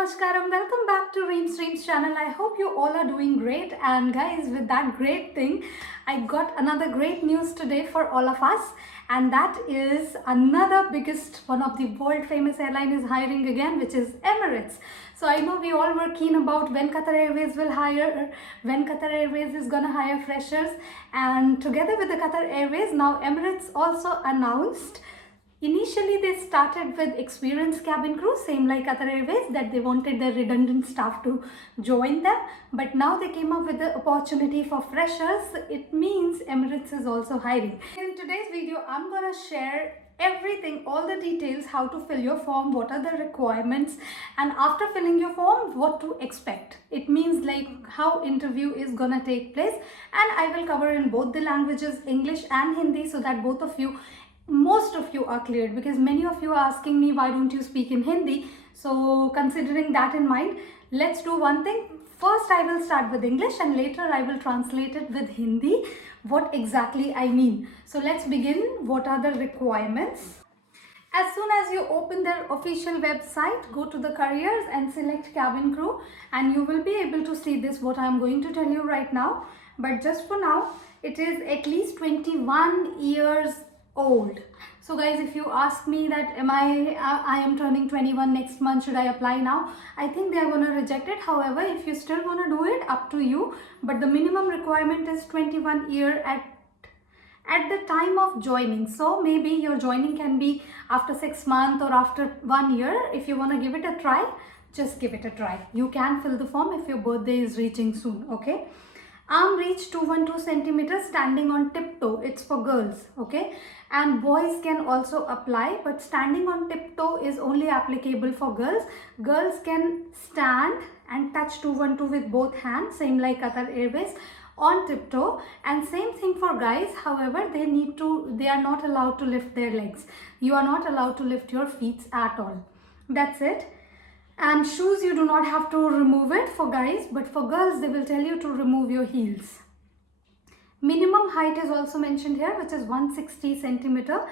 Namaskaram. Welcome back to Reem Streams channel. I hope you all are doing great. And guys, with that great thing, I got another great news today for all of us. And that is another biggest, one of the world famous airline is hiring again, which is Emirates. So I know we all were keen about when Qatar Airways will hire, when Qatar Airways is gonna hire freshers. And together with the Qatar Airways, now Emirates also announced. Initially, they started with experienced cabin crew, same like Qatar Airways, that they wanted their redundant staff to join them. But now they came up with the opportunity for freshers. It means Emirates is also hiring. In today's video, I'm gonna share everything, all the details, how to fill your form, what are the requirements, and after filling your form, what to expect. It means like how interview is gonna take place, and I will cover in both the languages, English and Hindi, so that most of you are cleared, because many of you are asking me why don't you speak in Hindi. So considering that in mind, let's do one thing. First I will start with English and later I will translate it with Hindi, what exactly I mean. So let's begin. What are the requirements? As soon as you open their official website, go to the careers and select cabin crew, and you will be able to see this, what I am going to tell you right now. But just for now, it is at least 21 years old. So guys, if you ask me that I am turning 21 next month, should I apply now? I think they are going to reject it. However, if you still want to do it, up to you. But the minimum requirement is 21 year at the time of joining. So maybe your joining can be after 6 months or after 1 year. If you want to give it a try, just give it a try. You can fill the form if your birthday is reaching soon. Okay. Arm reach 212 centimeters, standing on tiptoe. It's for girls, okay? And boys can also apply, but standing on tiptoe is only applicable for girls. Girls can stand and touch 212 with both hands, same like Qatar Airways, on tiptoe. And same thing for guys. However, they are not allowed to lift their legs. You are not allowed to lift your feet at all. That's it. And shoes, you do not have to remove it for guys, but for girls they will tell you to remove your heels. Minimum height is also mentioned here, which is 160 centimeter,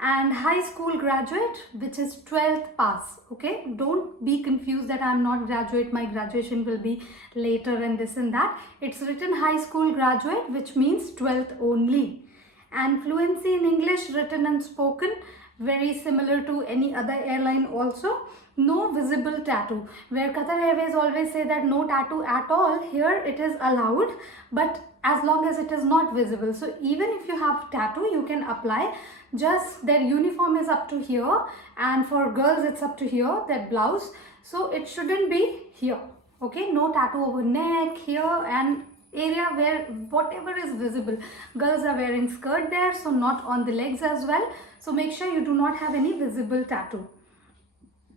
and high school graduate, which is 12th pass. Okay, don't be confused that I'm not graduate, my graduation will be later and this and that. It's written high school graduate, which means 12th only. And fluency in English, written and spoken, very similar to any other airline also. No visible tattoo, where Qatar Airways always say that no tattoo at all, here it is allowed, but as long as it is not visible. So even if you have tattoo, you can apply. Just their uniform is up to here, and for girls it's up to here, their blouse. So it shouldn't be here. Okay, no tattoo over neck, here, and area where whatever is visible. Girls are wearing skirt there, so not on the legs as well. So make sure you do not have any visible tattoo.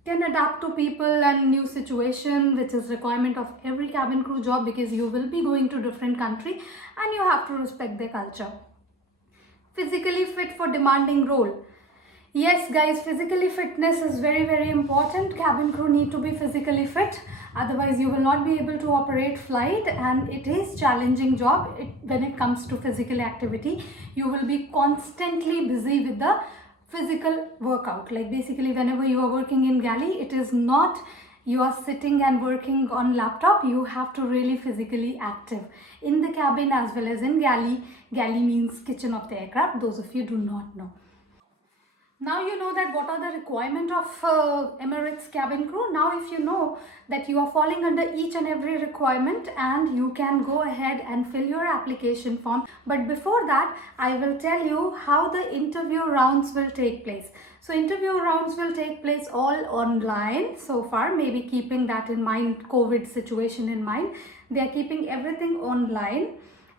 Can adapt to people and new situation, which is requirement of every cabin crew job, because you will be going to different country and you have to respect their culture. Physically fit for demanding role. Yes guys, physically fitness is very important. Cabin crew need to be physically fit, otherwise you will not be able to operate flight, and it is challenging job. When it comes to physical activity, you will be constantly busy with the physical workout. Like basically whenever you are working in galley, it is not you are sitting and working on laptop. You have to really physically active in the cabin as well as in galley. Galley means kitchen of the aircraft, those of you do not know. Now you know that what are the requirement of Emirates cabin crew. Now if you know that you are falling under each and every requirement, and you can go ahead and fill your application form. But before that, I will tell you how the interview rounds will take place. So interview rounds will take place all online so far, maybe keeping that in mind, COVID situation in mind. They are keeping everything online.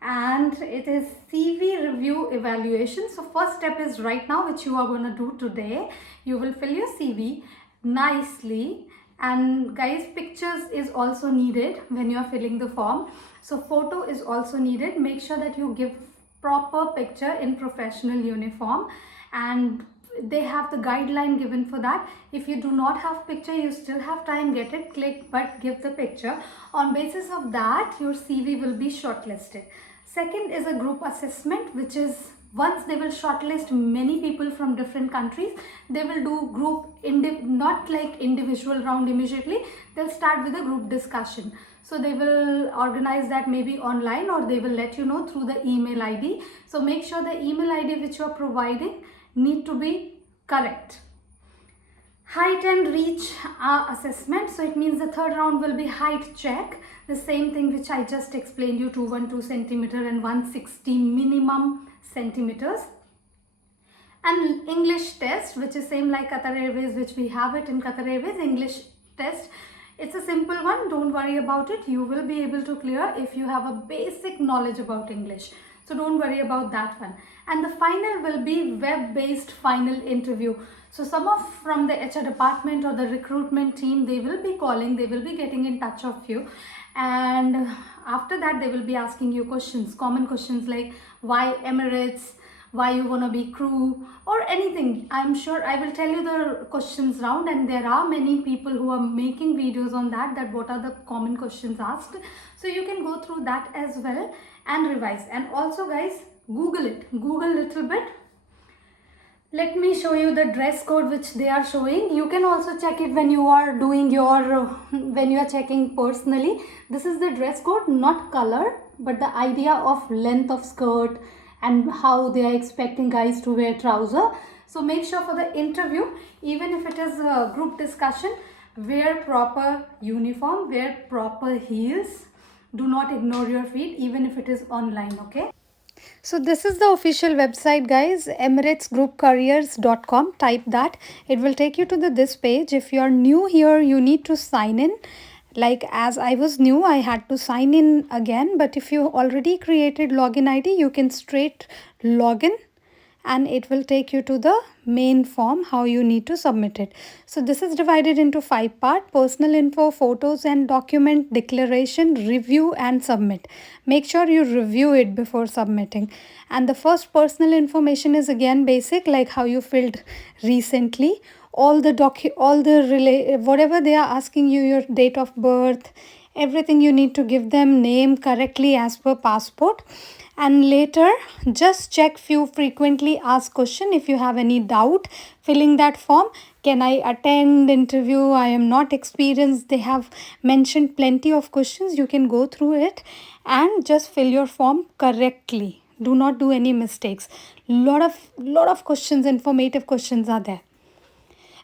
And it is CV review evaluation. So first step is right now, which you are going to do today. You will fill your CV nicely, and guys, pictures is also needed when you are filling the form. So photo is also needed. Make sure that you give proper picture in professional uniform, and they have the guideline given for that. If you do not have picture, you still have time, get it, click, but give the picture. On basis of that, your CV will be shortlisted. Second is a group assessment, which is once they will shortlist many people from different countries, they will do group, not like individual round immediately. They'll start with a group discussion. So they will organize that maybe online, or they will let you know through the email ID. So make sure the email ID which you are providing need to be correct. Height and reach assessment. So it means the third round will be height check. The same thing which I just explained you, 212 centimeter and 160 minimum centimeters. And English test, which is same like Qatar Airways, which we have it in Qatar Airways. English test, it's a simple one, don't worry about it. You will be able to clear if you have a basic knowledge about English. So don't worry about that one. And the final will be web-based final interview. So some of from the HR department or the recruitment team, they will be calling, they will be getting in touch of you. And after that, they will be asking you questions, common questions like why Emirates, why you want to be crew, or anything. I'm sure I will tell you the questions round, and there are many people who are making videos on that what are the common questions asked. So you can go through that as well and revise. And also guys, Google it, Google little bit. Let me show you the dress code which they are showing. You can also check it when you are doing your, when you are checking personally. This is the dress code, not color, but the idea of length of skirt and how they are expecting guys to wear trouser. So make sure for the interview, even if it is a group discussion, wear proper uniform, wear proper heels. Do not ignore your feet, even if it is online, okay? So this is the official website guys, emiratesgroupcareers.com. Type that, it will take you to this page. If you are new here, you need to sign in. Like as I was new, I had to sign in again, but if you already created login ID, you can straight log in and it will take you to the main form, how you need to submit it. So this is divided into 5 parts: personal info, photos and document, declaration, review and submit. Make sure you review it before submitting. And the first personal information is again basic, like how you filled recently, whatever they are asking you, your date of birth, everything you need to give them, name correctly as per passport. And later just check few frequently asked question. If you have any doubt filling that form, can I attend interview, I am not experienced, they have mentioned plenty of questions. You can go through it and just fill your form correctly. Do not do any mistakes. Lot of questions, informative questions are there.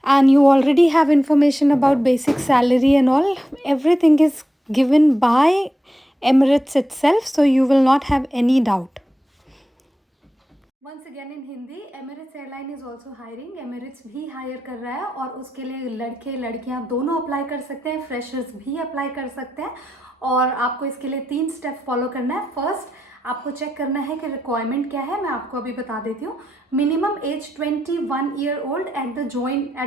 And you already have information about basic salary and all. Everything is given by Emirates itself, so you will not have any doubt. Once again in Hindi, Emirates Airline is also hiring. Emirates भी hire कर रहा है और उसके लिए लड़के लड़कियां दोनों अप्लाई कर सकते हैं, फ्रेशर्स भी अप्लाई कर सकते हैं. और आपको इसके लिए 3 स्टेप फॉलो करना है. फर्स्ट, आपको चेक करना है कि रिक्वायरमेंट क्या है. मैं आपको अभी बता देती हूँ. Minimum age 21 year old at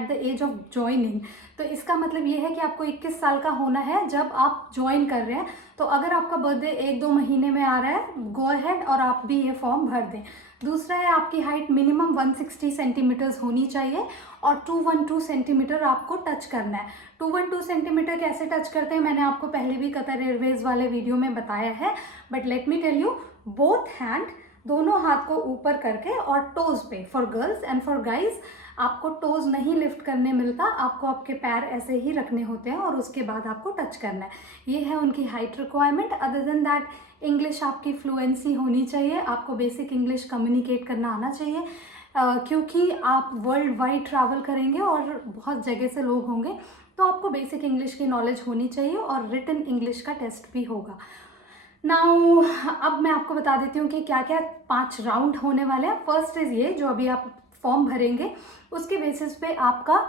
the age of joining. तो इसका मतलब ये है कि आपको 21 साल का होना है जब आप ज्वाइन कर रहे हैं. तो अगर आपका बर्थडे 1-2 महीने में आ रहा है, गो अहेड और आप भी ये फॉर्म भर दें. दूसरा है, आपकी हाइट मिनिमम 160 सेंटीमीटर्स होनी चाहिए और 212 सेंटीमीटर आपको टच करना है. 212 सेंटीमीटर कैसे टच करते हैं मैंने आपको पहले भी कतर एयरवेज वाले वीडियो में बताया है. But let me tell you, both hand, दोनों हाथ को ऊपर करके और टोज पे for girls. And for guys आपको टोज नहीं लिफ्ट करने मिलता, आपको आपके पैर ऐसे ही रखने होते हैं और उसके बाद आपको टच करना है. ये है उनकी height requirement. Other than that, English आपकी फ्लुएंसी होनी चाहिए. आपको बेसिक इंग्लिश कम्युनिकेट करना आना चाहिए, क्योंकि आप वर्ल्ड वाइड ट्रैवल करेंगे और बहुत जगह से लोग होंगे, तो आपको बेसिक इंग्लिश की नॉलेज होनी चाहिए और रिटन इंग्लिश का टेस्ट भी होगा. नाउ अब मैं आपको बता देती हूँ कि क्या क्या 5 राउंड होने वाले हैं. फर्स्ट इज़ ये, जो अभी आप फॉर्म भरेंगे उसके बेसिस पे आपका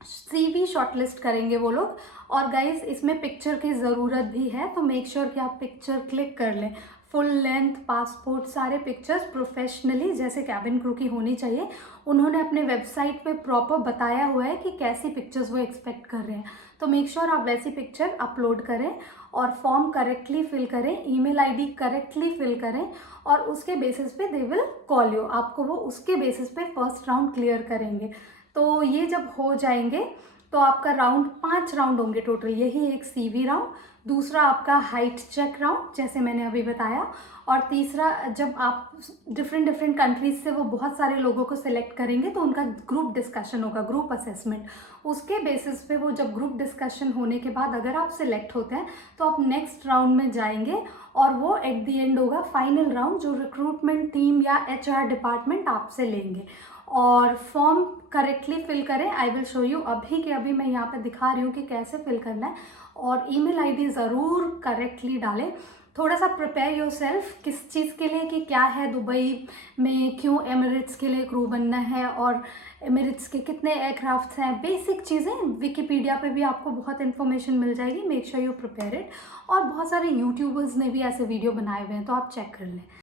CV शॉर्टलिस्ट करेंगे वो लोग. और गाइज इसमें पिक्चर की ज़रूरत भी है, तो मेक श्योर कि आप पिक्चर क्लिक कर लें. फुल लेंथ पासपोर्ट, सारे पिक्चर्स प्रोफेशनली जैसे कैबिन क्रू की होनी चाहिए. उन्होंने अपने वेबसाइट पे प्रॉपर बताया हुआ है कि कैसी पिक्चर्स वो एक्सपेक्ट कर रहे हैं. तो मेक श्योर आप वैसी पिक्चर अपलोड करें और फॉर्म करेक्टली फिल करें, ईमेल आईडी करेक्टली फिल करें और उसके बेसिस पे दे विल कॉल यू. आपको वो उसके बेसिस पे फर्स्ट राउंड क्लियर करेंगे. तो ये जब हो जाएंगे तो आपका राउंड 5 राउंड होंगे टोटल। यही एक सीवी राउंड, दूसरा आपका हाइट चेक राउंड जैसे मैंने अभी बताया, और तीसरा जब आप डिफरेंट डिफरेंट कंट्रीज से वो बहुत सारे लोगों को सिलेक्ट करेंगे तो उनका ग्रुप डिस्कशन होगा, ग्रुप असेसमेंट। उसके बेसिस पे वो जब ग्रुप डिस्कशन होने के बाद अगर आप सिलेक्ट होते हैं तो आप नेक्स्ट राउंड में जाएंगे, और वो एट द एंड होगा फाइनल राउंड जो रिक्रूटमेंट टीम या एचआर डिपार्टमेंट आपसे लेंगे। और फॉर्म करेक्टली फिल करें, आई विल शो यू। अभी के अभी मैं यहाँ पे दिखा रही हूँ कि कैसे फिल करना है, और ईमेल आईडी ज़रूर करेक्टली डालें। थोड़ा सा प्रिपेयर योर सेल्फ किस चीज़ के लिए, कि क्या है दुबई में, क्यों एमिरेट्स के लिए क्रू बनना है, और एमिरेट्स के कितने एयरक्राफ्ट्स हैं, बेसिक चीज़ें विकीपीडिया पे भी आपको बहुत इन्फॉर्मेशन मिल जाएगी। Make sure you prepare it. और बहुत सारे यूट्यूबर्स ने भी ऐसे वीडियो बनाए हुए हैं तो आप चेक कर लें।